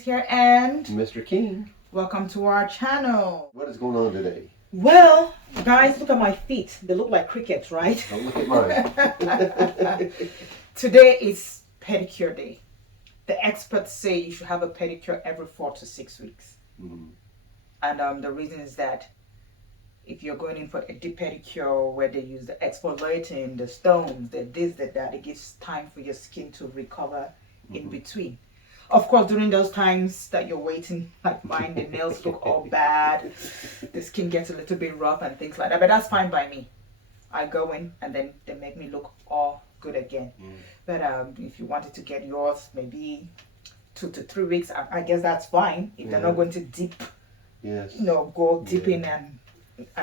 Queens here and Mr. King. Welcome to our channel. What is going on today? Well, guys, look at my feet. They look like crickets, right? Don't look at mine. Today is pedicure day. The experts say you should have a pedicure every 4 to 6 weeks. And the reason is that if you're going in for a deep pedicure where they use the exfoliating, the stones, the this, the that, it gives time for your skin to recover in between. Of course, during those times that you're waiting, like mine, the nails look all bad, the skin gets a little bit rough and things like that, but that's fine by me. I go in and then they make me look all good again. But if you wanted to get yours, maybe 2 to 3 weeks, I guess that's fine. If they're not going to deep, go deep in and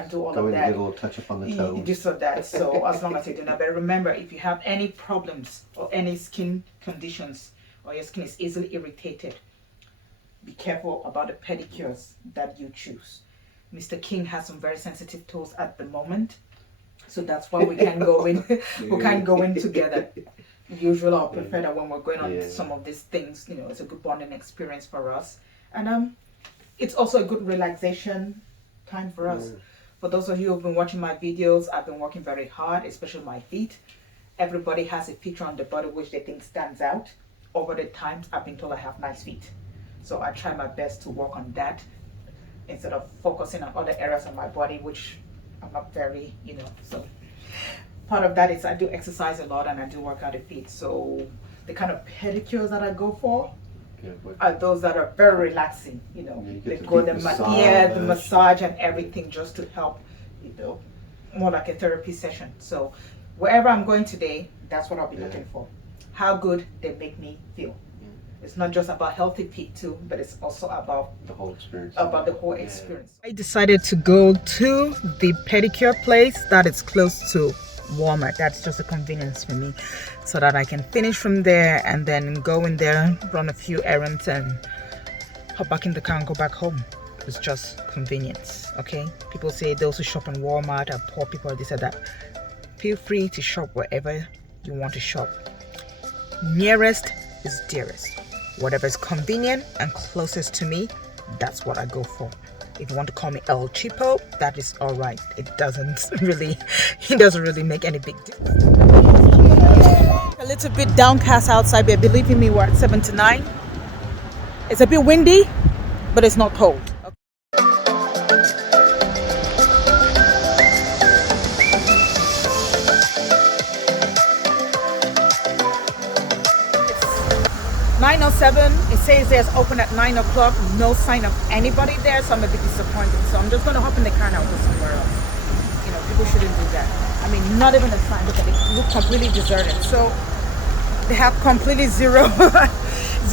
do all of that. Get a little touch up on the toes. Just so that, so as long as you do that. But remember, if you have any problems or any skin conditions, or your skin is easily irritated, be careful about the pedicures that you choose. Mr. King has some very sensitive toes at the moment, so that's why we can go in. We can go in together. Usually, I prefer that when we're going on some of these things, it's a good bonding experience for us, and it's also a good relaxation time for us. For those of you who've been watching my videos, I've been working very hard, especially my feet. Everybody has a feature on the body which they think stands out. Over the times, I've been told I have nice feet. So I try my best to work on that instead of focusing on other areas of my body, which I'm not very, So part of that is I do exercise a lot and I do work out the feet. So the kind of pedicures that I go for are those that are very relaxing. They go the massage and everything just to help, more like a therapy session. So wherever I'm going today, that's what I'll be looking for. How good they make me feel. It's not just about healthy feet too, but it's also about the whole experience. I decided to go to the pedicure place that is close to Walmart. That's just a convenience for me, so that I can finish from there and then go in there, run a few errands, and hop back in the car and go back home. It's just convenience. Okay, people say those who shop in Walmart are poor people, this or that. Feel free to shop wherever you want to shop. Nearest is dearest. Whatever is convenient and closest to me, that's what I go for. If you want to call me El Cheapo, that is all right. It doesn't really make any big difference. A little bit downcast outside, but believe me, we're at 79. It's a bit windy, but it's not cold. Okay. 9:07. It says there's open at 9 o'clock. No sign of anybody there, so I'm a bit disappointed. So I'm just going to hop in the car and I'll go somewhere else. People shouldn't do that. I mean, not even a sign. Look at it. It looks completely deserted. So they have completely zero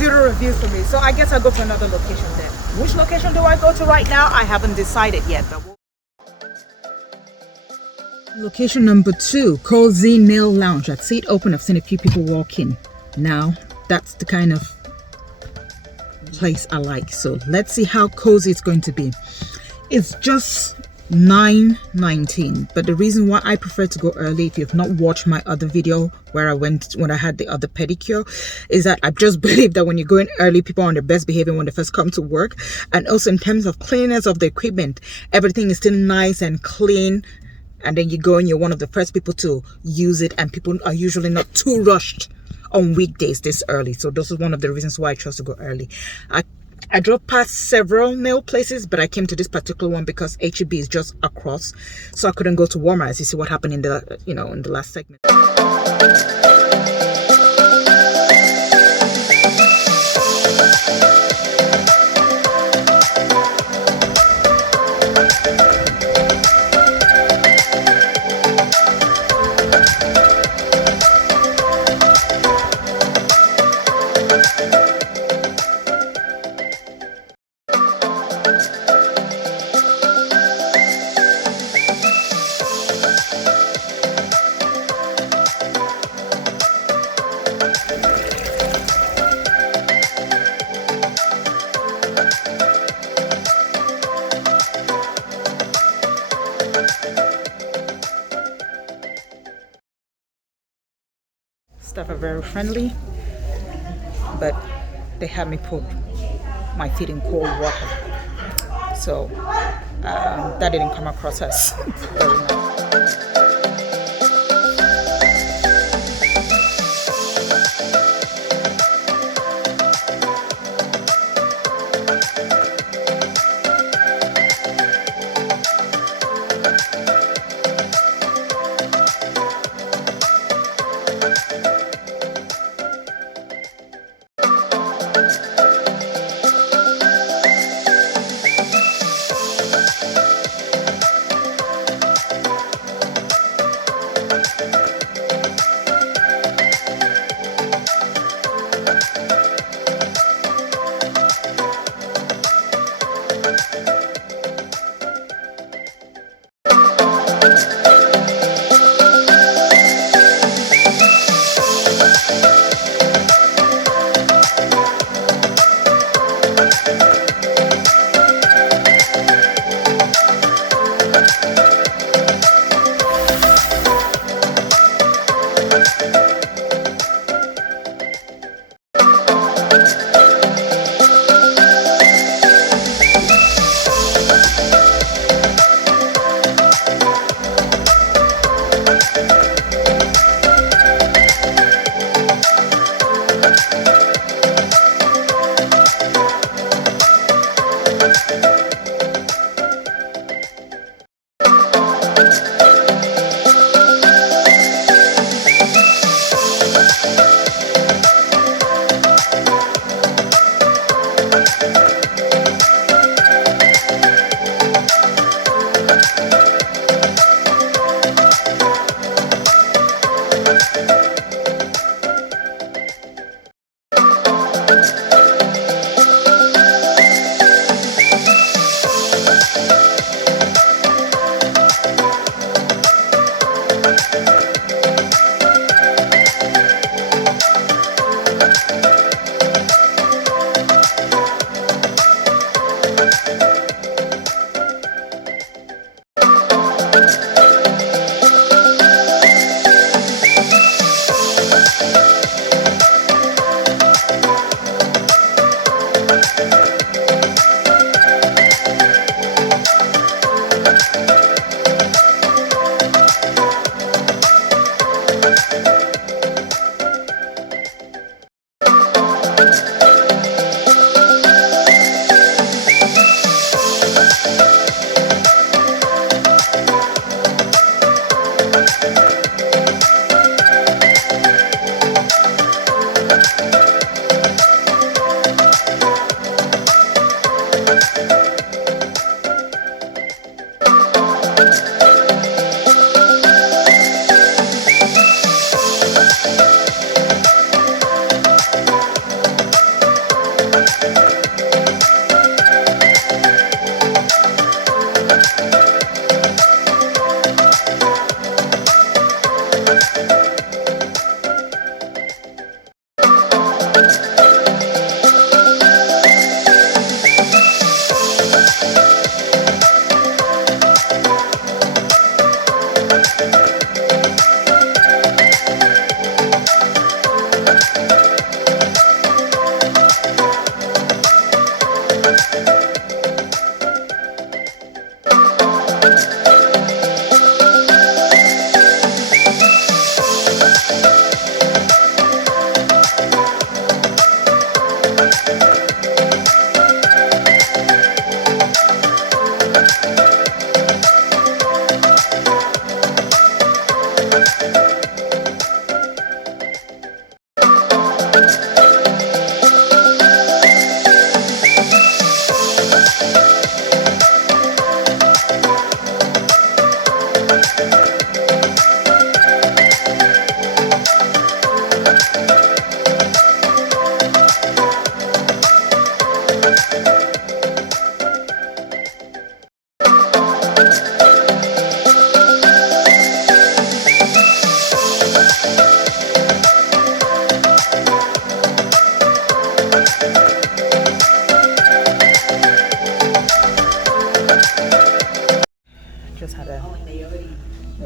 reviews for me. So I guess I'll go to another location then. Which location do I go to right now? I haven't decided yet. But location number 2, Cozy Nail Lounge. I've seen it open. I've seen a few people walk in. Now, that's the kind of place I like. So let's see how cozy it's going to be. It's just 9:19, but the reason why I prefer to go early, if you've not watched my other video where I went when I had the other pedicure, is that I just believe that when you go in early, people are on their best behavior when they first come to work. And also in terms of cleanliness of the equipment, everything is still nice and clean. And then you go and you're one of the first people to use it, and people are usually not too rushed on weekdays this early. So this is one of the reasons why I chose to go early. I drove past several nail places, but I came to this particular one because H-E-B is just across, so I couldn't go to Walmart. As you see what happened in the in the last segment. Staff are very friendly, but they had me put my feet in cold water. So that didn't come across as very nice.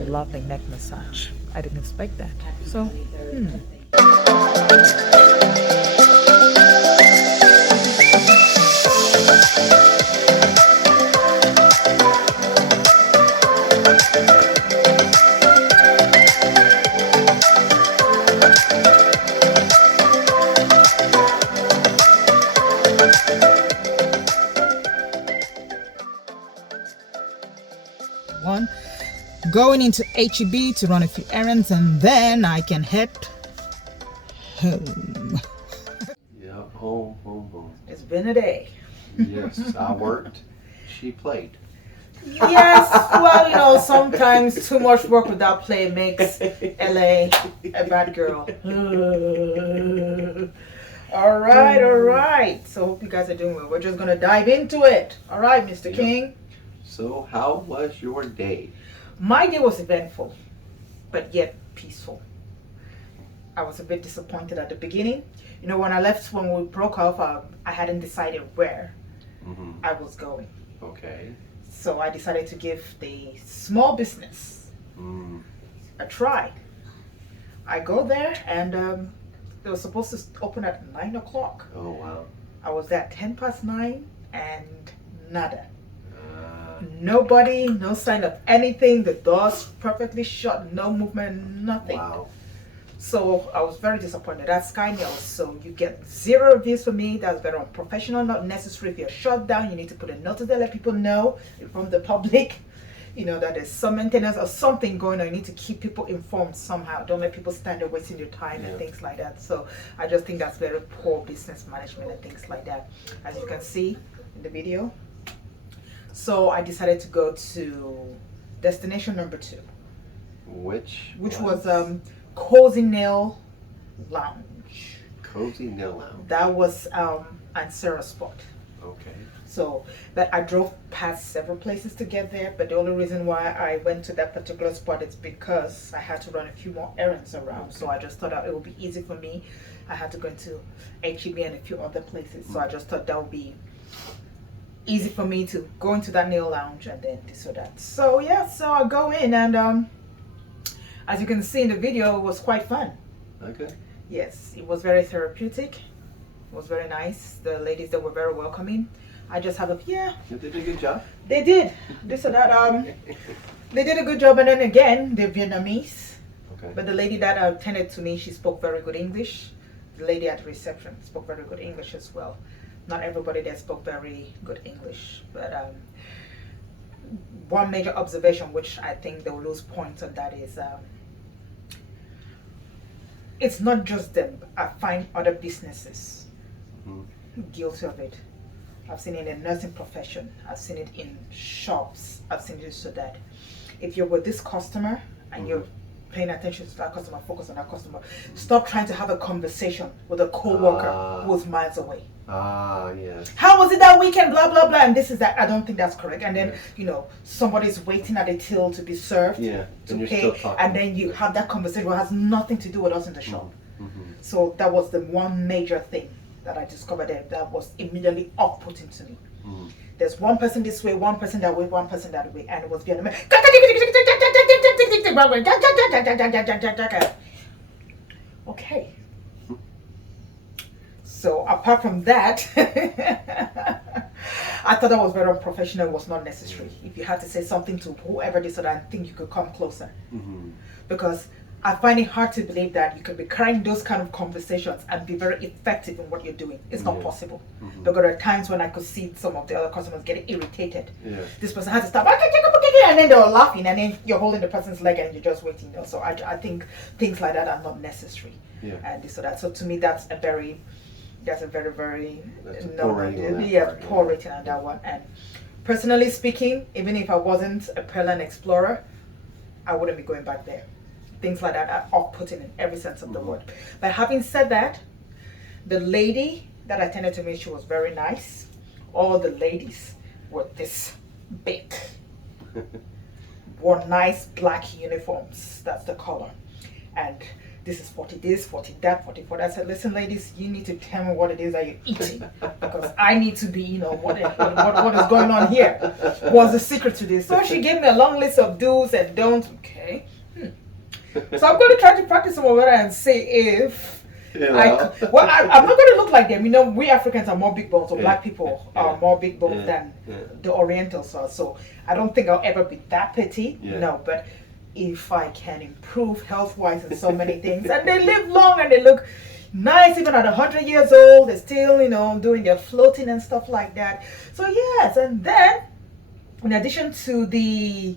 lovely neck massage. I didn't expect that. So, going into HEB to run a few errands, and then I can head home. Yeah, home. It's been a day. Yes, I worked. She played. Yes, well, sometimes too much work without play makes LA a bad girl. All right. So hope you guys are doing well. We're just gonna dive into it. All right, Mr. King. So how was your day? My day was eventful, but yet peaceful. I was a bit disappointed at the beginning. When we broke off, I hadn't decided where I was going. Okay. So I decided to give the small business a try. I go there and they were supposed to open at 9 o'clock. Oh, wow. I was there at 9:10 and nada. Nobody, no sign of anything. The doors perfectly shut, no movement, nothing. Wow. So I was very disappointed. That's Sky Nails. So you get 0 reviews for me. That's very unprofessional, not necessary. If you're shut down, you need to put a notice there, let people know from the public, that there's some maintenance or something going on. You need to keep people informed somehow. Don't let people stand there wasting their time and things like that. So I just think that's very poor business management and things like that, as you can see in the video. So I decided to go to destination number 2. Which was Cozy Nail Lounge. Cozy Nail Lounge. That was and Sarah's spot. Okay. So but I drove past several places to get there, but the only reason why I went to that particular spot is because I had to run a few more errands around. So I just thought that it would be easy for me. I had to go into HEB and a few other places. So I just thought that would be easy for me to go into that nail lounge and then this or that. So so I go in and as you can see in the video, it was quite fun. Okay. Yes, it was very therapeutic. It was very nice. The ladies, they were very welcoming. I just have They did a good job. They did. This or that. They did a good job, and then again, they're Vietnamese. Okay. But the lady that attended to me, she spoke very good English. The lady at the reception spoke very good English as well. Not everybody there spoke very good English, but one major observation, which I think they'll lose points on, that is it's not just them. I find other businesses guilty of it. I've seen it in the nursing profession. I've seen it in shops. I've seen it so that if you're with this customer and you're paying attention to that customer, focus on that customer, stop trying to have a conversation with a co-worker who's miles away. Yes. How was it that weekend? Blah, blah, blah. And this is that. I don't think that's correct. And then, somebody's waiting at the till to be served, to pay. And then you have that conversation that has nothing to do with us in the shop. So that was the one major thing that I discovered there that was immediately off-putting to me. There's one person this way, one person that way, one person that way. And it was Vietnamese. Okay. So apart from that, I thought that was very unprofessional. It was not necessary. If you had to say something to whoever this or that, I think you could come closer. Because I find it hard to believe that you can be carrying those kind of conversations and be very effective in what you're doing. It's not possible. Because there are times when I could see some of the other customers getting irritated. This person has to stop, and then they were laughing, and then you're holding the person's leg and you're just waiting there. So I think things like that are not necessary. And this or that. So to me, that's a very poor rating on that one. And personally speaking, even if I wasn't a Pearland explorer, I wouldn't be going back there. Things like that are off-putting in every sense of the word. But having said that, the lady that attended to me, she was very nice. All the ladies were this big, wore nice black uniforms. That's the color. And this is 40 this, 40 that, 44 that. I said, listen, ladies, you need to tell me what it is that you're eating, because I need to be, what is going on here? What's the secret to this? So she gave me a long list of do's and don'ts. Okay. So I'm going to try to practice some of it and see if I'm not going to look like them. We Africans are more big bones, or black people are more big bones than the Orientals are. So I don't think I'll ever be that petite. No, but if I can improve health-wise in so many things, and they live long and they look nice even at 100 years old, they're still, doing their floating and stuff like that. So yes, and then in addition to the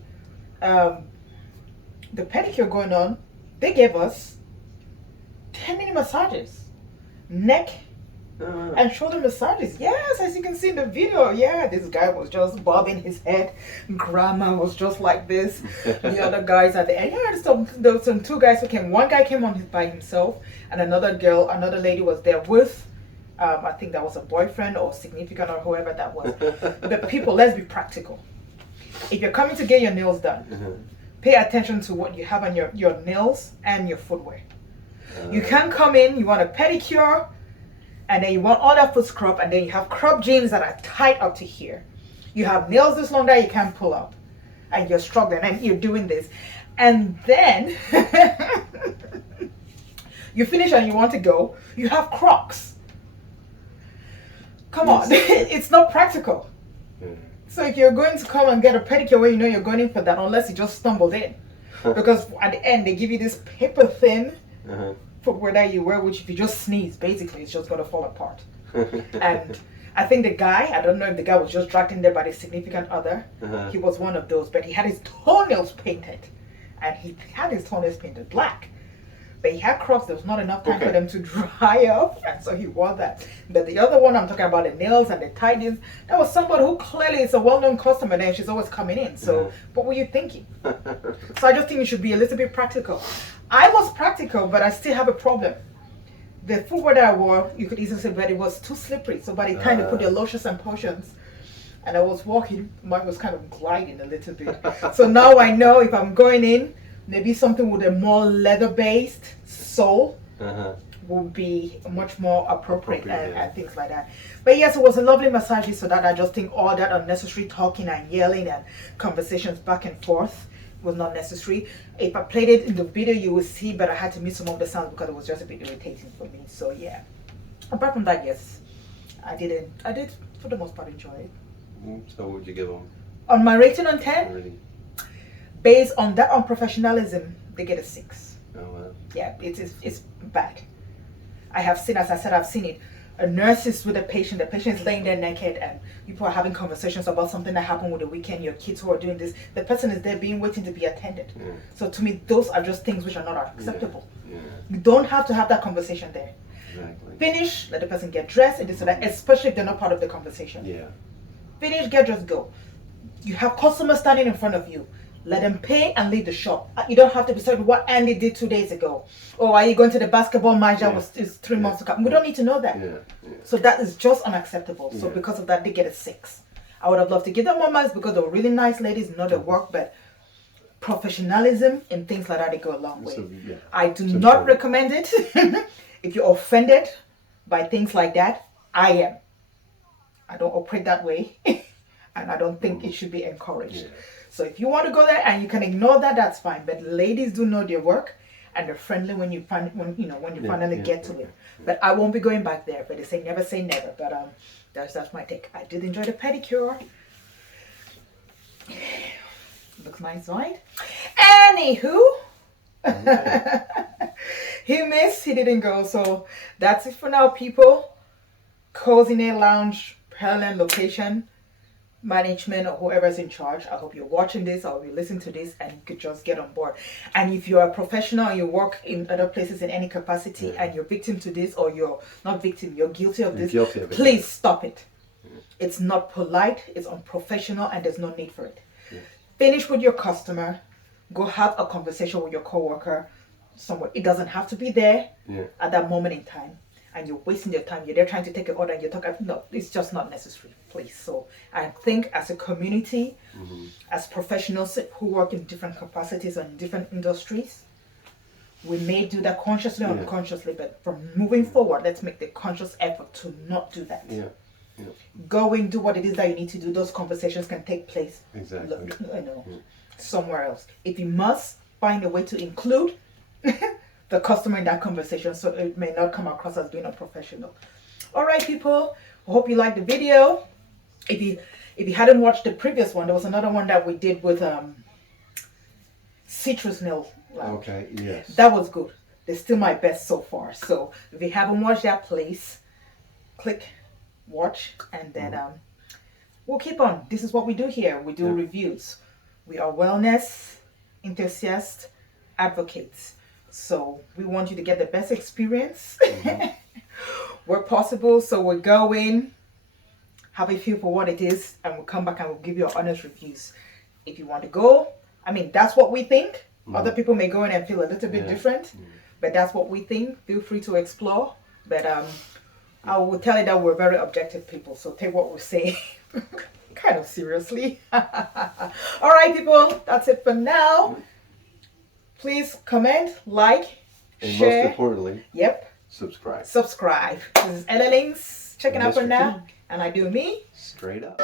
the pedicure going on, they gave us 10-minute massages, neck and shoulder massages. Yes, as you can see in the video, yeah, this guy was just bobbing his head. Grandma was just like this. The other guys at the end, yeah, there was some two guys who came. One guy came on by himself, and another lady was there with, I think that was a boyfriend or significant or whoever that was. But people, let's be practical. If you're coming to get your nails done, pay attention to what you have on your nails and your footwear. You can't come in, you want a pedicure, and then you want all that foot scrub, and then you have crop jeans that are tight up to here. You have nails this long that you can't pull up, and you're struggling, and you're doing this. And then you finish and you want to go, you have Crocs. Come on, it's not practical. So if you're going to come and get a pedicure where you know you're going in for that, unless you just stumbled in. Because at the end, they give you this paper thin footwear that you wear, which if you just sneeze, basically, it's just going to fall apart. And I think the guy, I don't know if the guy was just dragged in there by the significant other. He was one of those, but he had his toenails painted. And he had his toenails painted black. But he had Crocs, there was not enough time for them to dry up, and so he wore that. But the other one, I'm talking about the nails and the tightness, that was somebody who clearly is a well-known customer there, and she's always coming in. So what were you thinking? So I just think you should be a little bit practical. I was practical, but I still have a problem. The footwear that I wore, you could easily say, but it was too slippery. So by the time they put their lotions and potions, and I was walking, mine was kind of gliding a little bit. So now I know if I'm going in, maybe something with a more leather-based sole would be much more appropriate and things like that. But yes, it was a lovely massage, so that I just think all that unnecessary talking and yelling and conversations back and forth was not necessary. If I played it in the video, you will see, but I had to mute some of the sounds because it was just a bit irritating for me. So yeah. Apart from that, yes, I did for the most part enjoy it. So what would you give them? On my rating on 10? Really? Based on that unprofessionalism, they get a 6. Oh wow. Yeah, it's bad. I have seen, as I said, I've seen it. A nurse is with a patient, the patient is laying there naked, and people are having conversations about something that happened with the weekend, your kids who are doing this. The person is there waiting to be attended. So to me, those are just things which are not acceptable. You don't have to have that conversation there. Exactly. Finish, let the person get dressed, and this and that, especially if they're not part of the conversation. Finish, get dressed, go. You have customers standing in front of you. Let them pay and leave the shop. You don't have to be certain what Andy did 2 days ago. Or are you going to the basketball match that was 3 months to come? We don't need to know that. So that is just unacceptable. So because of that, they get a 6. I would have loved to give them more marks because they were really nice ladies, know their work, but professionalism and things like that, they go a long way. I do not recommend it. If you're offended by things like that, I am. I don't operate that way. And I don't think it should be encouraged. So if you want to go there and you can ignore that, that's fine. But ladies do know their work, and they're friendly when you finally get to it. But I won't be going back there. But they say never say never. But that's my take. I did enjoy the pedicure. Looks nice, right? Anywho, he missed. He didn't go. So that's it for now, people. Cozy Nail Lounge, Pearland location. Management or whoever's in charge, I hope you're watching this or you listen to this and you could just get on board. And if you're a professional and you work in other places in any capacity and you're victim to this, or you're not victim, you're guilty of this, please stop it. It's not polite, it's unprofessional, and there's no need for it. Finish with your customer, go have a conversation with your coworker somewhere. It doesn't have to be there at that moment in time. And you're wasting your time. You're there trying to take an order and you're talking. No, it's just not necessary, please. So I think as a community, as professionals who work in different capacities and different industries, we may do that consciously or unconsciously, but from moving forward, let's make the conscious effort to not do that. Go and do what it is that you need to do. Those conversations can take place somewhere else. If you must, find a way to include the customer in that conversation, so it may not come across as being unprofessional. All right, people, I hope you liked the video. If you hadn't watched the previous one, there was another one that we did with citrus nail. Okay, yes. That was good. They're still my best so far. So if you haven't watched that, please click watch, and then we'll keep on. This is what we do here. We do reviews. We are wellness enthusiasts, advocates. So we want you to get the best experience where possible. So we'll go in, have a feel for what it is, and we'll come back and we'll give you our honest reviews. If you want to go, I mean, that's what we think. Other people may go in and feel a little bit different, but that's what we think. Feel free to explore. But I will tell you that we're very objective people, so take what we say kind of seriously. All right, people, that's it for now. Please comment, like, And share. most importantly, subscribe. Subscribe. This is Ella Links checking And out for Mr. now, King. and I do me. Straight up.